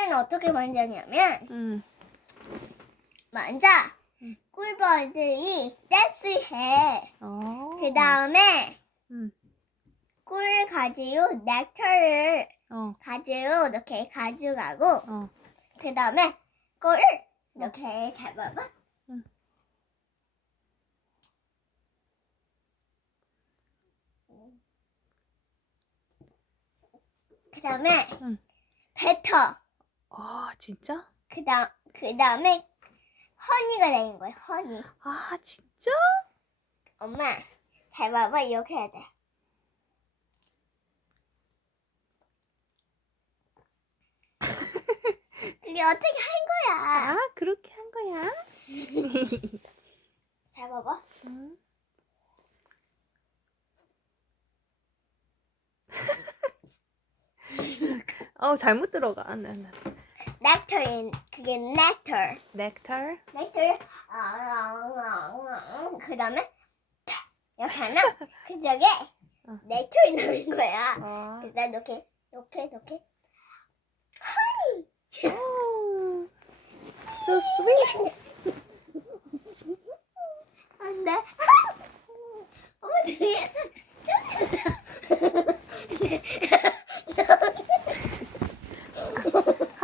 꿀은 어떻게 만드냐면 응. 먼저 꿀벌들이 댄스해. 어. 그 다음에 응. 꿀 가지고 넥타를 어. 가지고 이렇게 가져가고 어. 그 다음에 꿀을 이렇게 잡아봐. 응. 그 다음에 응. 뱉어. 아, 진짜? 그 다음 그 다음에 허니가 되는 거야. 허니. 아, 진짜? 엄마 잘 봐봐 이렇게 해야 돼. 그게 어떻게 한 거야? 아, 그렇게 한 거야? 잘 봐봐. 응. 어, 잘못 들어가. 안 돼, 안 돼. 넥터인 그게 넥터. 넥터? 넥터를 아, 그 다음에 이렇게 하나 그저게 어. 넥터이 나는 거야. 어. 그래서 이렇게 이렇게 이렇게 오. So sweet. 안돼. 엄마 등에서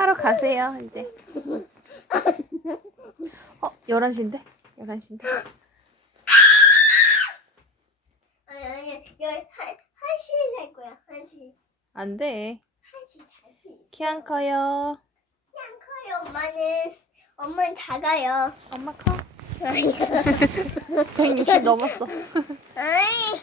하러 가세요, 이제. 어, 11시인데? 11시인데? 아니 아니 여기 한 한시 살 거야 한시 안 돼. 한시 잘 수 있어. 키 안 커요. 키 안 커요 엄마는 엄마는 작아요. 엄마 커. 아니야. 160 넘었어. 아이